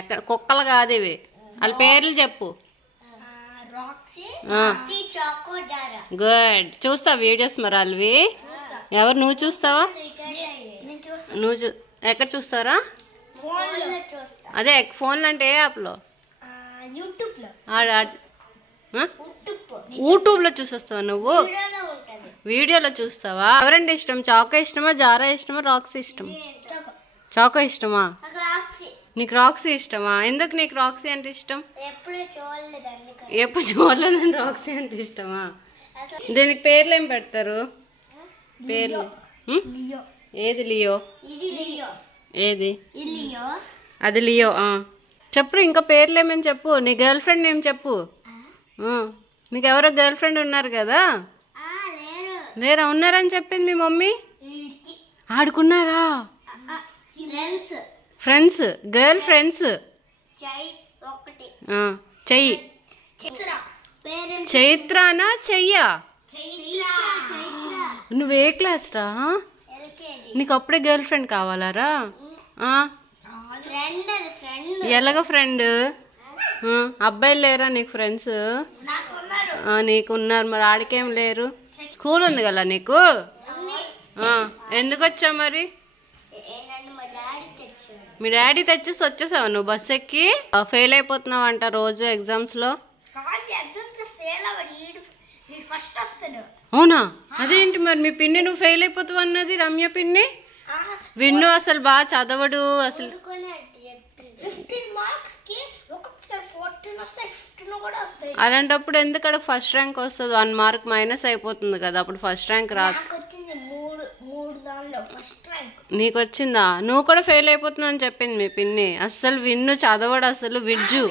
ఎక్కడ కుక్కలు కాదు ఇవి. వాళ్ళ పేర్లు చెప్పు. గుడ్. చూస్తావు వీడియోస్ మరి వాళ్ళవి? ఎవరు నువ్వు చూస్తావా? నువ్వు ఎక్కడ చూస్తారా? అదే ఫోన్లో అంటే ఏ యాప్లో? యూట్యూబ్లో చూసేస్తావా నువ్వు? వీడియోలో చూస్తావా? ఎవరంటే ఇష్టం? చాకో ఇష్టమా, జారా ఇష్టమా, రాక్సీ ఇష్టమా? చాకో ఇష్టమా? నీకు రాక్సీ ఇష్టమా? ఎందుకు నీకు రాక్సీ అంటే ఇష్టం? ఎప్పుడు చూడలేదని రాక్సీ అంటే ఇష్టమా? దీనికి పేర్లు ఏం పెడతారు? పేర్లు ఏది? లియో. ఏది? అది లియో. చెప్పు ఇంకా పేర్లు ఏమని చెప్పు. నీ గర్ల్ ఫ్రెండ్ ఏం చెప్పు. నీకు ఎవరో గర్ల్ ఫ్రెండ్ ఉన్నారు కదా? లేరా? ఉన్నారని చెప్పింది మీ మమ్మీ. ఆడుకున్నారా? Friends, girlfriends. చెయ్యి. చైత్రానా చెయ్యా? నువ్వే క్లాస్ రా? నీకు అప్పుడే గర్ల్ ఫ్రెండ్ కావాలారా? ఎలాగ ఫ్రెండ్? అబ్బాయిలు లేరా నీకు ఫ్రెండ్స్? నీకు ఉన్నారు. మరి ఆడికేం లేరు? స్కూల్ ఉంది కదా నీకు? ఎందుకు వచ్చావు మరి? మీ డాడీ తెచ్చేసి వచ్చేసావు నువ్వు బస్ ఎక్కి? ఫెయిల్ అయిపోతున్నావు అంట రోజు ఎగ్జామ్స్లో. అవునా? అదేంటి మరి మీ పిన్ని నువ్వు ఫెయిల్ అయిపోతావు అన్నది? రమ్య పిన్ని విన్ను అసలు బాగా చదవడు అసలు. అలాంటప్పుడు ఎందుకు అక్కడ ఫస్ట్ ర్యాంక్ వస్తుంది? 1 మార్క్ మైనస్ అయిపోతుంది కదా, అప్పుడు ఫస్ట్ ర్యాంక్ రాదు. నీకు వచ్చిందా? నువ్వు కూడా ఫెయిల్ అయిపోతున్నావు అని చెప్పింది మీ పిన్ని. అస్సలు విన్ను చదవడు అసలు. విజ్జు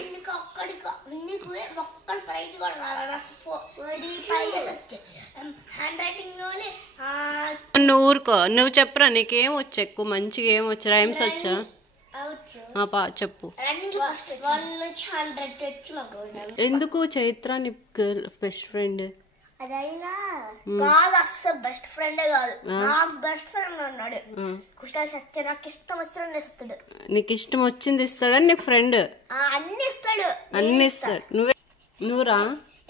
నువ్వు ఊరుకో. నువ్వు చెప్పరా నీకేం వచ్చు? ఎక్కువ మంచిగా ఏం వచ్చు? రైమ్స్ వచ్చా? చెప్పు. ఎందుకు చైత్ర నీ గర్ల్ బెస్ట్ ఫ్రెండ్? అదైనా కాదు, అస్సలు బెస్ట్ ఫ్రెండే కాదు. నాకు బెస్ట్ ఫ్రెండ్ అన్నాడు. కుష్టాలు చెప్తే నాకు ఇష్టం వచ్చింది ఇస్తాడు. నీకు ఇష్టం వచ్చింది ఇస్తాడని నీకు ఫ్రెండ్? అన్ని ఇస్తాడు. అన్ని ఇస్తాడు. నువ్వురా?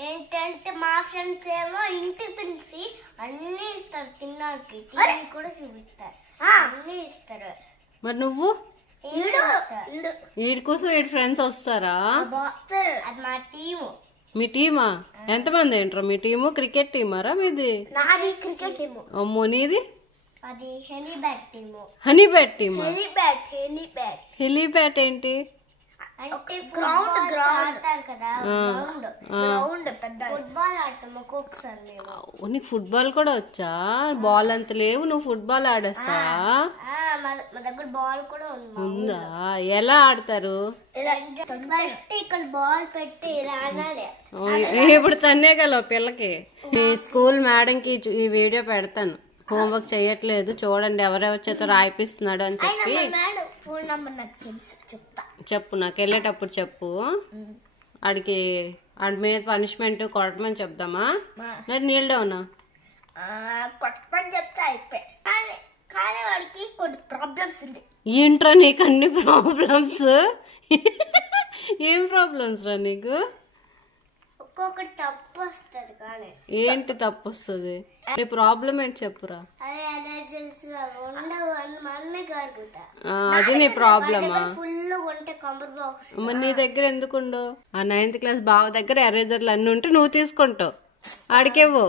ఏంటంటే మా ఫ్రెండ్స్ ఏమో ఇంటికి పిలిచి అన్ని ఇస్తారు. తిన్నాకి టీవీ కూడా చూపిస్తారు. అన్ని ఇస్తారు. మరి నువ్వు? వీడి కోసం వీడి ఫ్రెండ్స్ వస్తారా? వస్తారు. అది మా టీము. మీ టీమా? ఎంతమంది ఏంట్రా మీ టీము? క్రికెట్ టీమారా మీది? నాది క్రికెట్ టీము. అమ్మో, నీది? అది హెలీబ్యాట్ టీము. హనీబ్యాట్ టీమా? హెలీబ్యాట్. హెలీబ్యాట్ ఏంటి? గ్రౌండ్ ఆడతారు కదా, గ్రౌండ్ పెద్ద ఫుట్బాల్ ఆడతాం ఒక్కొక్కసారి. నీకు ఫుట్బాల్ కూడా వచ్చా? బాల్ అంత లేవు, నువ్వు ఫుట్బాల్ ఆడేస్తావా? మా దగ్గర బాల్ కూడా ఉందా? ఎలా ఆడతారు? ఇక్కడ బాల్ పెట్టి ఇలా ఆడాలి. ఇప్పుడు తన్నే కదా పిల్లకి. మీ స్కూల్ మేడంకి ఈ వీడియో పెడతాను. హోంవర్క్ చేయట్లేదు చూడండి, ఎవరెవరి చేత రాయిపిస్తున్నాడు అని చెప్పి. ఫోన్ నంబర్ నాకు తెలుసు, చెప్తా. చెప్పు, నాకు వెళ్ళేటప్పుడు చెప్పు. ఆడికి ఆడి మీద పనిష్మెంట్ కొట్టమని చెప్దామా? లేదు నీళ్ళు డౌనా? కొట్టమని చెప్తా అయిపోయి. కానీ వాడికి కొన్ని ప్రాబ్లమ్స్ ఉంటాయి. ఏంట్రా నీకు అన్ని ప్రాబ్లమ్స్? ఏం ప్రాబ్లమ్స్ రా నీకు? ఒక్కొక్కటి తప్పు వస్తుంది. కానీ ఏంటి తప్పు వస్తుంది? నీ ప్రాబ్లం ఏంటి చెప్పురా. అది నీ ప్రాబ్లమా? మరి నీ దగ్గర ఎందుకు ఉండవు? ఆ 9th క్లాస్ బావ దగ్గర ఎరేజర్లు అన్ని ఉంటే నువ్వు తీసుకుంటావు, ఆడికేవో.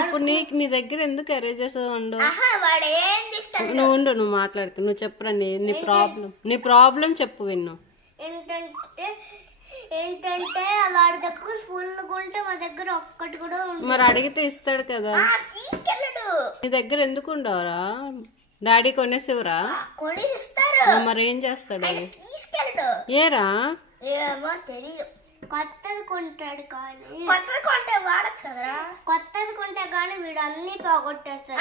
ఇప్పుడు నీ దగ్గర ఎందుకు ఎరేజర్స్ ఉండవు? నువ్వు ఉండు, నువ్వు మాట్లాడుతు, నువ్వు చెప్పురా నీ ప్రాబ్లం చెప్పు విన్ను. ఏంటంటే వాడి దగ్గర ఫుల్ ఉంటే మా దగ్గర ఒక్కటి కూడా ఉండదు. మరి అడిగితే ఇస్తాడు కదా. తీసుకెళ్ళడు. నీ దగ్గర ఎందుకు ఉండవురా? డాడీ కొనేసివరా? కొనిస్తారు. మరి ఏం చేస్తాడు? తీసుకెళ్ళడు. ఏరా? ఏమో తెలీదు. కొత్తది కొంటాడు. కానీ కొత్తది కొంటే వాడచ్చు కదా. కొత్తది కొంటే కానీ వీడు అన్ని పోగొట్టేస్తాడు.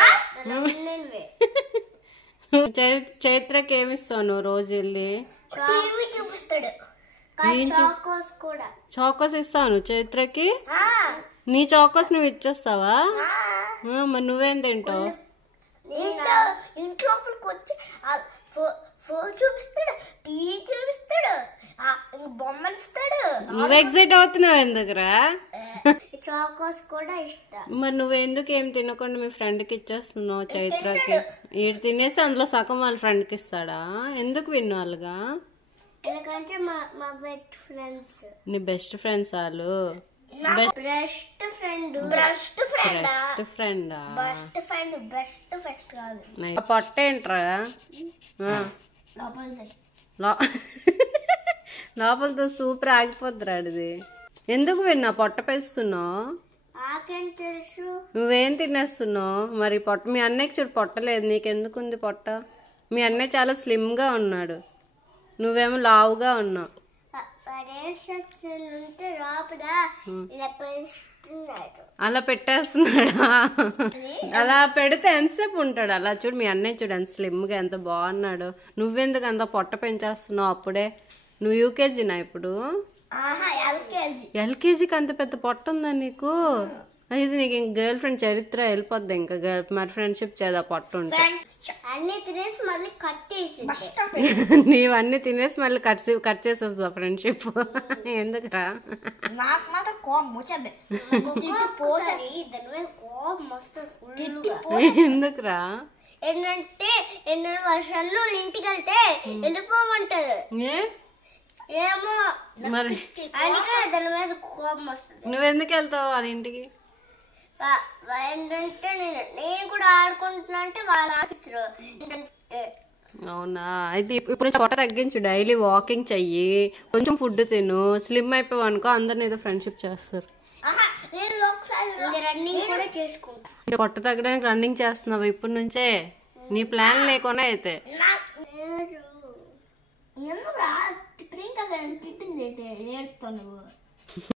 చైత్రకి ఏమిస్తావు నువ్వు రోజు వెళ్ళి? టీవీ చూపిస్తాడు. చాకోస్ ఇస్తావు నువ్వు చైత్రకి? నీ చాకోస్ నువ్వు ఇచ్చేస్తావా? మరి నువ్వేం తింటావు? ఇంట్లోకి వచ్చి ఫోన్ చూపిస్తాడు, టీవీ చూపిస్తాడు, బొమ్మలు ఇస్తాడు. నువ్వు ఎగ్జైట్ అవుతున్నావు ఎందుకురా? చాకోస్ కూడా ఇష్టం. మరి నువ్వెందుకు ఏం తినకుండా మీ ఫ్రెండ్కి ఇచ్చేస్తున్నావు చైత్రకి? ఈడు తినేసి అందులో సగం వాళ్ళ ఫ్రెండ్కి ఇస్తాడా? ఎందుకు విన్నాళ్ళుగా? ఎందుకంటే మా బెస్ట్ ఫ్రెండ్స్. నీ బెస్ట్ ఫ్రెండ్స్ వాళ్ళు? బెస్ట్ ఫ్రెండ్ కాదు. పొట్ట ఏంట్రా? లోపలతో సూపర్ ఆగిపోద్దురా అది. ఎందుకు విన్నా పొట్ట పేస్తున్నావు? తెలుసు. నువ్వేం తినేస్తున్నావు మరి? పొట్ట మీ అన్నయ్యకి చూడు పొట్టలేదు, నీకెందుకు ఉంది పొట్ట? మీ అన్నయ్య చాలా స్లిమ్ గా ఉన్నాడు, నువ్వేమో లావుగా ఉన్నావు. అలా పెట్టేస్తున్నాడా? అలా పెడితే ఎంతసేపు ఉంటాడు? అలా చూడు మీ అన్నయ్య చూడు ఎంత స్లిమ్ గా ఎంత బాగున్నాడు. నువ్వెందుకు అంత పొట్ట పెంచేస్తున్నావు? అప్పుడే నువ్వు యూకేజీనా ఇప్పుడు? ఎల్కేజీకి అంత పెద్ద పొట్ట ఉందా నీకు? ఇది నీకు ఇంక గర్ల్ ఫ్రెండ్ చరిత్ర వెళ్ళిపోద్ది ఇంకా. మరి ఫ్రెండ్షిప్ చేదా పొట్ట ఉంటే? నీవన్నీ తినేసి మళ్ళీ కట్ చేసేస్తా ఫ్రెండ్షిప్. ఎందుకురా? ఎందుకురా? ఏంటంటే 2 వర్షాల్లో ఇంటికి వెళ్తే వెళ్ళిపోమంటది. ఏమో మరి దాని మీద కోపం వస్తుంది. నువ్వెందుకు వెళ్తావు వాళ్ళ ఇంటికి? ఏంటంటే నేను కూడా ఆడుకుంటున్నా అంటే వాళ్ళు ఆడించరు. అవునా? అయితే ఇప్పుడు పొట్ట తగ్గించు, డైలీ వాకింగ్ చెయ్యి, కొంచెం ఫుడ్ తిను. స్లిమ్ అయిపోయావు అనుకో అందరు నీతో ఫ్రెండ్షిప్ చేస్తారు. పొట్ట తగ్గడానికి రన్నింగ్ చేస్తున్నావు ఇప్పటి నుంచే? నీ ప్లాన్ లేకుండా అయితే ఏడుస్తావు నువ్వు.